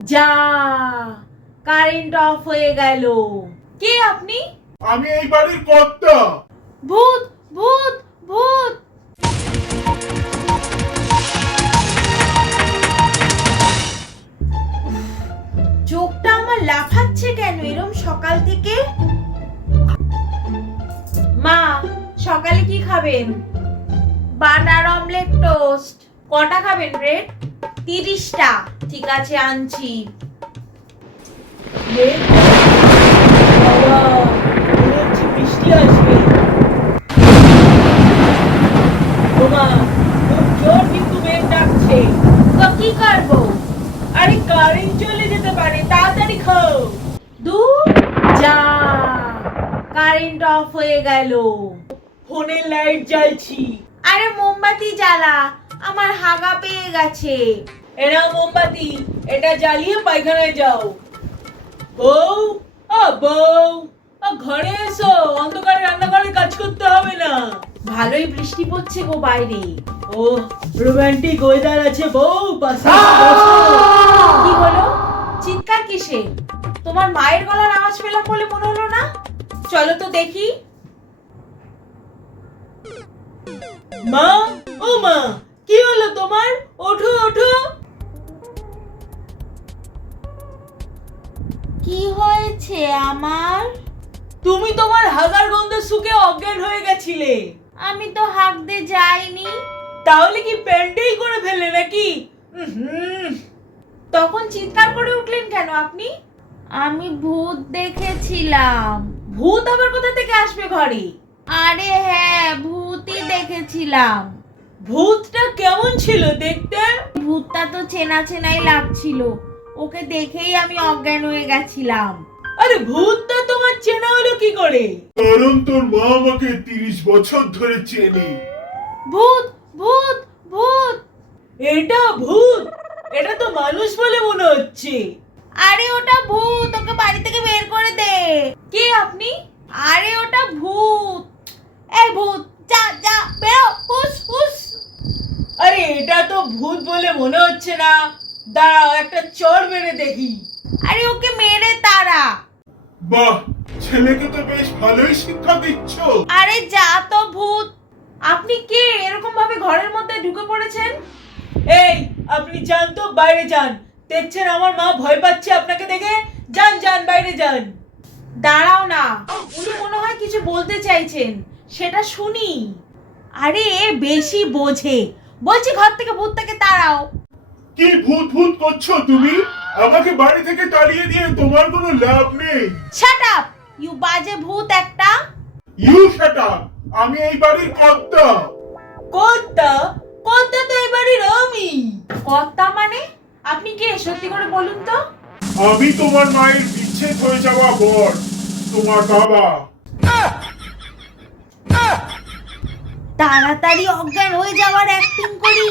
যা, current of হয়ে গেল। কে আপনি? আমি এই বাড়ির কর্তা। ভূত ভূত ভূত। চোখটা আমার লাফাচ্ছে কেন এরম সকাল থেকে? মা, সকালে কি খাবেন? Butter omelette toast. কটা খাবেন ব্রেড? 30টা। ঠিক আছে, আনছি। বৃষ্টি আসবে। কিন্তু মেঘ ডাকছে। তো কি করবো? আরে কারেন্ট চলে যেতে পারে, তাড়াতাড়ি খাও। দূর যা, কারেন্ট অফ হয়ে গেল। ফোনের লাইট জ্বালছি। আরে মোমবাতি জ্বালা, আমার হাগা পেয়ে গেছে। এরা মোমবাতি, এটা জ্বালিয়ে পায়খানায় যাও। বউ, বউ, ঘরে এসো, অন্ধকারে রান্নাঘরে কাজ করতে হবে না। ভালোই বৃষ্টি পড়ছে গো বাইরে। ও রোমান্টিক ওয়েদার আছে বউ, পাশে বসো। কি হলো? চিৎকার কিসে? তোমার মায়ের গলার আওয়াজ পেলাম বলে মনে হলো না? চলো তো দেখি। মা, ও মা, কি হলো তোমার? ওঠো ওঠো। কি হয়েছে আমার? তুমি তোমার হাগার গন্ধ শুকে অজ্ঞান হয়ে গেছিলে। আমি তো হাগতে যাইনি। তাহলে কি প্যান্টেই করে ফেললে নাকি? তখন চিৎকার করে উঠলেন কেন আপনি? আমি ভূত দেখেছিলাম। ভূত আবার কোথা থেকে আসবে ঘরে? আরে হ্যাঁ, ভূতই দেখেছিলাম। ভূতটা কেমন ছিল দেখতে? ভূতটা তো চেনা চেনাই লাগছিল, ওকে দেখেই আমি অজ্ঞান হয়ে গেছিলাম। আরে ভূতটা তোমার চেনা হলো কি করে? কারণ তোর মা আমাকে 30 বছর ধরে চেনে। ভূত ভূত ভূত। এটা ভূত? এটা তো মানুষ বলে মনে হচ্ছে। আরে ওটা ভূত, ওকে বাড়ি থেকে বের করে দে। কে আপনি? আরে ওটা ভূত। এই ভূত, যা যা বেরো, হুস হুস। আরে এটা তো ভূত বলে মনে হচ্ছে না। দাঁড়াও, একটা চড় মেরে দেখি। আরে ওকে মেরে তাড়া। বাহ, ছেলেকে তো বেশ ভালোই শিক্ষা দিচ্ছ। আরে যা তো ভূত। আপনি কে এরকম ভাবে ঘরের মধ্যে ঢুকে পড়েছেন? এই, আপনি যান তো, বাইরে যান। দেখছেন আমার মা ভয় পাচ্ছে আপনাকে দেখে। যান যান, বাইরে যান। দাঁড়াও না, উনি মনে হয় কিছু বলতে চাইছেন, সেটা শুনি। আরে বেশি বোঝে। বলছি ঘর থেকে ভূতটাকে তাড়াও। কি ভূত ভূত করছো তুমি? আমাকে বাড়ি থেকে তাড়িয়ে দিয়ে তোমার কোনো লাভ নেই। শাট আপ, ইউ বাজে ভূত একটা। ইউ শাট আপ, আমি এই বাড়ির কর্তা। কর্তা? কর্তা তো এই বাড়ির আমি। কর্তা মানে? আপনি কে সত্যি করে বলুন তো? আমি তোমার মায়ের বিচ্ছেদ হয়ে যাওয়া বর, তোমার বাবা। তাড়াতাড়ি অজ্ঞান হয়ে যাওয়ার অ্যাক্টিং করি।